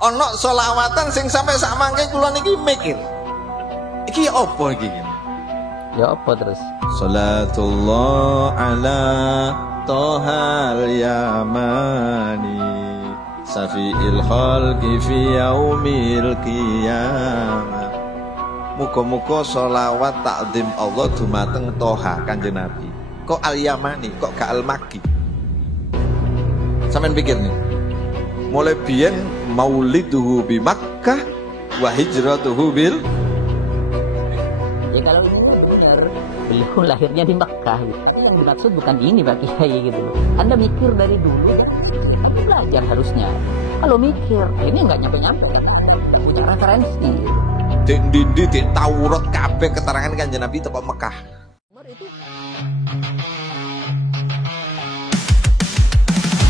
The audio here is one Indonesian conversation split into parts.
Ono solawatan sing sampai sak mangke kula niki mikir. Iki apa iki? Ya apa terus? Salatullah ala Tohal Yamani Safi'il khalqi fi yaumil qiyamah. Muga-muga sholawat takzim Allah dumateng Toha Kanjeng Nabi. Kok Al-Yamani, kok gak Al-Makki? Sampeyan pikir nih. Mulai biyen mauliduhu bi Makkah wa hijratuhu bil. Ya kalau ini benar, beliau lahirnya di Makkah. Tapi yang dimaksud bukan ini Pak Kiai gitu loh. Anda mikir dari dulu ya, tapi belajar harusnya. Kalau mikir, ini nggak nyampe-nyampe, nggak punya referensi. Dek dindi, dek Taurat kabeh keterangan Kanjeng Nabi teko Mekah.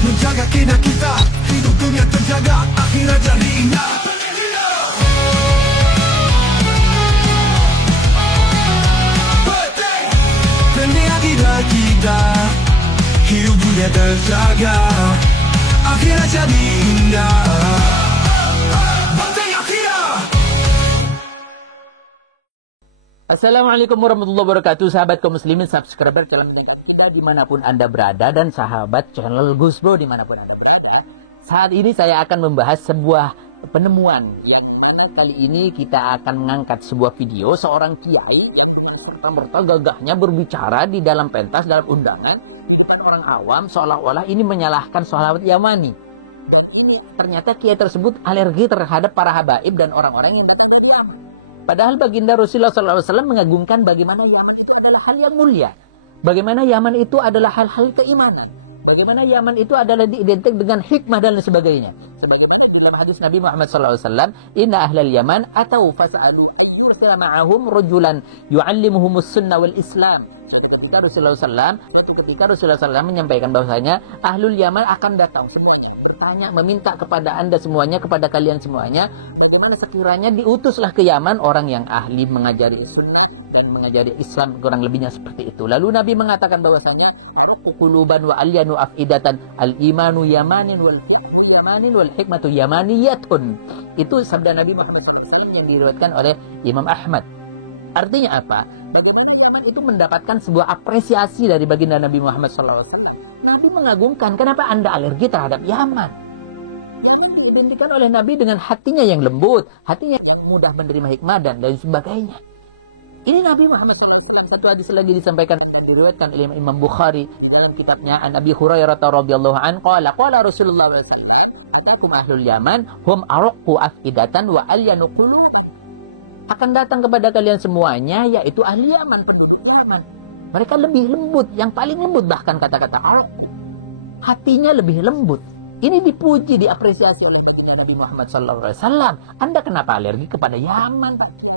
Menjaga kina kita, hidup dunia terjaga, akhirat jadi indah. Dunia tidak kita, hidup dunia terjaga, akhirat jadi indah. Assalamualaikum warahmatullahi wabarakatuh. Sahabat kaum muslimin, subscriber channel kita dimanapun Anda berada, dan sahabat channel Gus Bro dimanapun Anda berada. Saat ini saya akan membahas sebuah penemuan yang mana kali ini kita akan mengangkat sebuah video seorang kiai yang serta-merta gagahnya berbicara di dalam pentas, dalam undangan, bukan orang awam, seolah-olah ini menyalahkan sholawat Yamani. Dan ini ternyata kiai tersebut alergi terhadap para habaib dan orang-orang yang datang dari Yaman. Padahal baginda Rasulullah SAW mengagungkan bagaimana Yaman itu adalah hal yang mulia. Bagaimana Yaman itu adalah hal-hal keimanan. Bagaimana Yaman itu adalah diidentik dengan hikmah dan sebagainya. Sebagaimana di dalam hadis Nabi Muhammad SAW, Inna ahlal Yaman atau fas'alu yursila ma'ahum rajulan yu'allimuhumus sunnah wal islam. Ketika Rasulullah SAW menyampaikan bahwasanya Ahlul Yaman akan datang semuanya, bertanya, meminta kepada Anda semuanya, kepada kalian semuanya, bagaimana sekiranya diutuslah ke Yaman orang yang ahli mengajari sunnah dan mengajari Islam, kurang lebihnya seperti itu. Lalu Nabi mengatakan bahwasanya quluban wa alyanu afidatan, al-imanu yamanin wal fiqhu yamanin wal hikmatu yamaniyatun. Itu sabda Nabi Muhammad SAW yang diriwayatkan oleh Imam Ahmad. Artinya apa? Bagaimana Yaman itu mendapatkan sebuah apresiasi dari baginda Nabi Muhammad SAW. Nabi mengagungkan. Kenapa Anda alergi terhadap Yaman? Yang diidentikan oleh Nabi dengan hatinya yang lembut, hatinya yang mudah menerima hikmah dan lain sebagainya. Ini Nabi Muhammad SAW. Satu hadis lagi disampaikan dan diriwayatkan oleh Imam Bukhari di dalam kitabnya An Abi Hurairah radhiyallahu anhu qala Rasulullah SAW, atakum ahlul Yaman hum araqqu afidatan wa alyanu qulub. Akan datang kepada kalian semuanya, yaitu ahli Yaman, penduduk Yaman. Mereka lebih lembut, yang paling lembut bahkan kata-kata araqqu. Hatinya lebih lembut. Ini dipuji, diapresiasi oleh Nabi Muhammad SAW. Anda kenapa alergi kepada Yaman, Pak Kiai?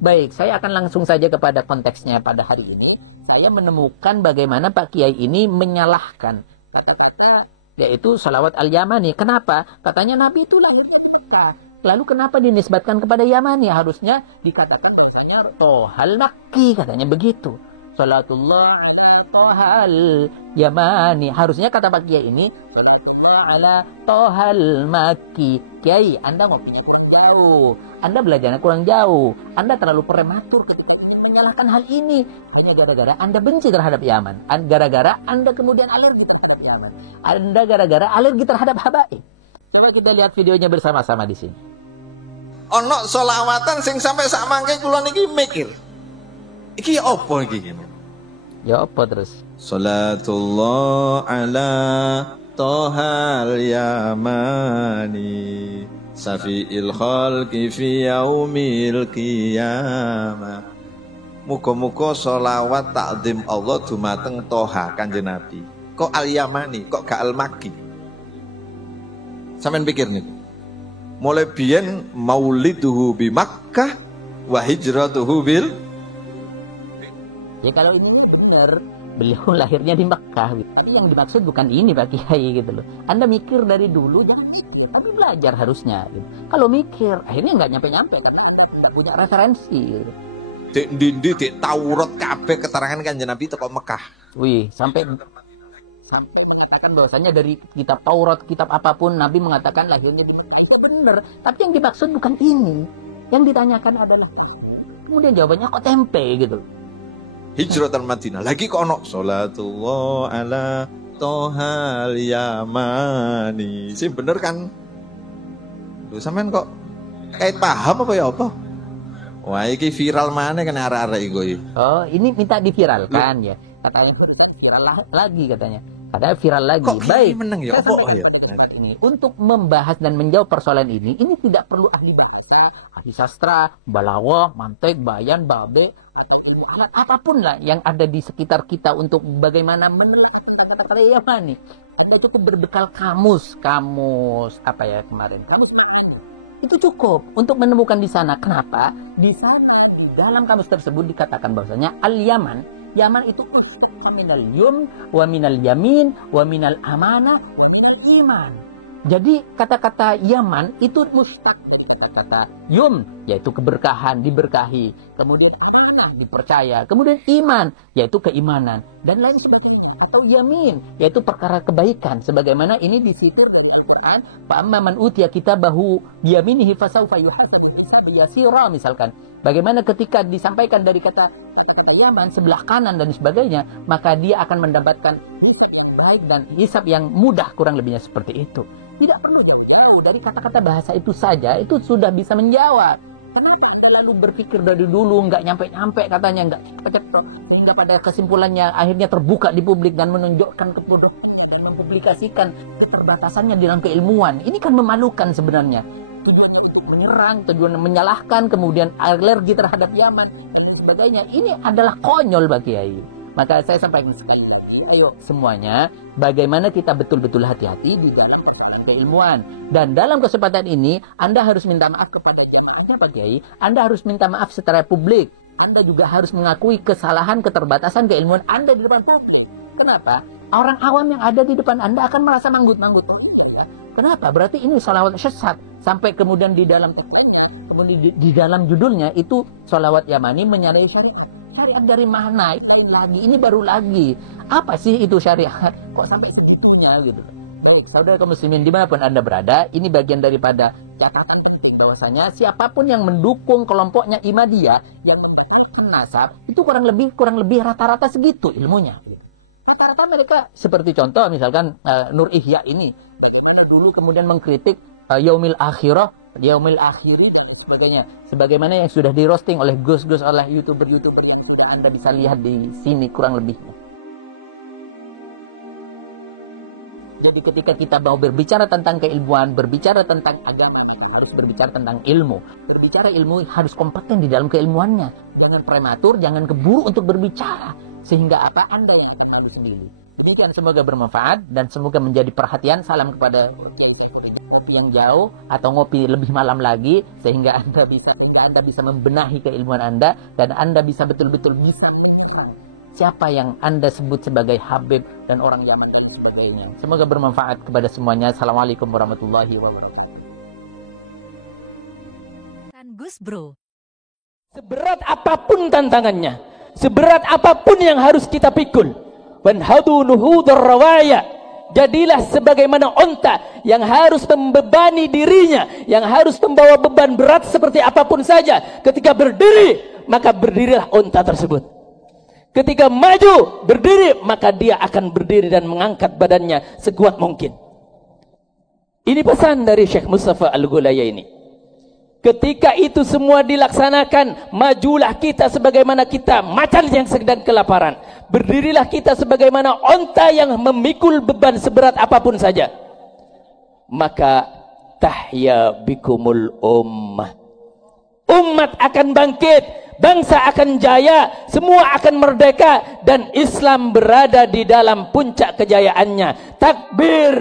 Baik, saya akan langsung saja kepada konteksnya pada hari ini. Saya menemukan bagaimana Pak Kiai ini menyalahkan kata-kata yaitu salawat al-Yamani. Kenapa? Katanya Nabi itu lahirnya di Mekah. Lalu kenapa dinisbatkan kepada Yamani? Harusnya dikatakan bahasanya Tohal Makki, katanya begitu. Salatullah ala Tohal Yamani. Harusnya kata Pak Kiai ini Salatullah ala Tohal Makki. Kiai, Anda ngopinya kurang jauh, Anda belajarnya kurang jauh, Anda terlalu prematur ketika menyalahkan hal ini. Hanya gara-gara Anda benci terhadap Yaman, gara-gara Anda kemudian alergi terhadap Yaman, Anda gara-gara alergi terhadap habaib. Coba kita lihat videonya bersama-sama di sini. Ono solawatan sing sampai sak mangke kula niki mikir. Iki apa iki? Ya apa terus? Salatullah ala Tohal Yamani Safi'il khalqi fi yaumil qiyamah. Muga-muga sholawat takzim Allah dumateng Toha Kanjeng Nabi. Kok Al-Yamani, kok gak Al-Makki? Sampeyan pikir nih. Mulai biyen mauliduhu bi Makkah wa hijratuhu bil. Ya kalau ini benar, beliau lahirnya di Makkah. Tapi yang dimaksud bukan ini Pak Kiai gitu loh. Anda mikir dari dulu jangan mikir, tapi belajar harusnya gitu. Kalau mikir, akhirnya nggak nyampe-nyampe karena nggak punya referensi gitu. Dek dindi, dek Taurat kabeh keterangan Kanjeng Nabi teko Mekah. Wih, sampai sampai mengatakan bahwasanya dari kitab Taurat, kitab apapun Nabi mengatakan lahirnya di Mekah. Itu benar, tapi yang dimaksud bukan ini. Yang ditanyakan adalah kemudian jawabannya kok tempe gitu. Hijratan Madinah. Lagi kok ono sholatullah ala tohal yamani. Sih bener kan? Lu sampean kok kait paham apa ya apa? Wah, iki viral mana kan arek-arek iku. Oh, ini minta diviralkan ya. Katanya harus viral lagi katanya. Katanya viral lagi. Kok baik. Meneng ya? Saya sampaikan pada ini untuk membahas dan menjawab persoalan ini tidak perlu ahli bahasa, ahli sastra, balaghah, mantik, bayan, babe, atau ilmu alat apapun lah yang ada di sekitar kita untuk bagaimana menelaah tentang kata-kata Yamani. Anda cukup berbekal kamus apa ya kemarin? Kamus itu cukup untuk menemukan di sana. Kenapa? Di sana di dalam kamus tersebut dikatakan bahwasanya al-Yaman, Yaman itu minal yum wa minal yamin wa minal amana wa minal iman. Jadi kata-kata Yaman itu mustaq dari kata-kata yum, yaitu keberkahan, diberkahi, kemudian amanah, dipercaya, kemudian iman, yaitu keimanan, dan lain sebagainya. Atau yamin, yaitu perkara kebaikan, sebagaimana ini disitir dari Al-Quran, fa'amma man utiya kitabahu biyaminihi fasawfa yuhasabu hisaban yasira, misalkan. Bagaimana ketika disampaikan dari kata-kata Yaman, sebelah kanan dan sebagainya, maka dia akan mendapatkan hisab yang baik dan hisab yang mudah, kurang lebihnya seperti itu. Tidak perlu jauh-jauh dari kata-kata bahasa itu saja, itu sudah bisa menjawab. Kenapa kita lalu berpikir dari dulu nggak nyampe-nyampe katanya, nggak cepat-cepat, sehingga pada kesimpulannya akhirnya terbuka di publik dan menunjukkan kebodohan dan mempublikasikan keterbatasannya di dalam keilmuan. Ini kan memalukan sebenarnya. Tujuan untuk menyerang, tujuan menyalahkan, kemudian alergi terhadap Yaman dan sebagainya. Ini adalah konyol bagi Kiai. Maka saya sampaikan sekali lagi, ayo semuanya, bagaimana kita betul-betul hati-hati di dalam persoalan keilmuan. Dan dalam kesempatan ini, Anda harus minta maaf kepada jemaahnya Pak Kiai, Anda harus minta maaf secara publik, Anda juga harus mengakui kesalahan, keterbatasan keilmuan Anda di depan publik. Kenapa? Orang awam yang ada di depan Anda akan merasa manggut-manggut. Oh, ya. Kenapa? Berarti ini sholawat sesat. Sampai kemudian di dalam tagline-nya, kemudian di dalam judulnya itu sholawat Yamani menyalahi syariat. Syariat dari mana? Itu lain lagi. Ini baru lagi. Apa sih itu syariat? Kok sampai segitunya gitu? Baik, saudara kaum muslimin dimanapun Anda berada, ini bagian daripada catatan penting bahwasanya siapapun yang mendukung kelompoknya Imadiyah yang membatalkan nasab itu kurang lebih rata-rata segitu ilmunya. Rata-rata mereka seperti contoh misalkan Nur Ihya ini, bagaimana dulu kemudian mengkritik Yaumil Akhirah, Yaumil Akhiri dan sebagainya. Sebagaimana yang sudah di roasting oleh Gus-Gus, oleh YouTuber-YouTuber yang sudah Anda bisa lihat di sini kurang lebihnya. Jadi ketika kita mau berbicara tentang keilmuan, berbicara tentang agama, harus berbicara tentang ilmu. Berbicara ilmu harus kompeten di dalam keilmuannya. Jangan prematur, jangan keburu untuk berbicara. Sehingga apa? Anda yang akan malu sendiri. Demikian, semoga bermanfaat dan semoga menjadi perhatian. Salam kepada ngopi yang jauh atau ngopi lebih malam lagi sehingga Anda bisa membenahi keilmuan Anda dan Anda bisa betul-betul bisa menyerang siapa yang Anda sebut sebagai Habib dan orang Yaman dan sebagainya. Semoga bermanfaat kepada semuanya. Assalamualaikum warahmatullahi wabarakatuh. Gus Bro. Seberat apapun tantangannya, seberat apapun yang harus kita pikul, wanhadu nuhudur rawaya, jadilah sebagaimana onta yang harus membebani dirinya, yang harus membawa beban berat seperti apapun saja. Ketika berdiri, maka berdirilah onta tersebut. Ketika maju, berdiri, maka dia akan berdiri dan mengangkat badannya sekuat mungkin. Ini pesan dari Syekh Mustafa Al-Ghulaya ini. Ketika itu semua dilaksanakan, majulah kita sebagaimana kita macan yang sedang kelaparan. Berdirilah kita sebagaimana onta yang memikul beban seberat apapun saja. Maka tahya bikumul ummah. Umat akan bangkit, bangsa akan jaya, semua akan merdeka dan Islam berada di dalam puncak kejayaannya. Takbir.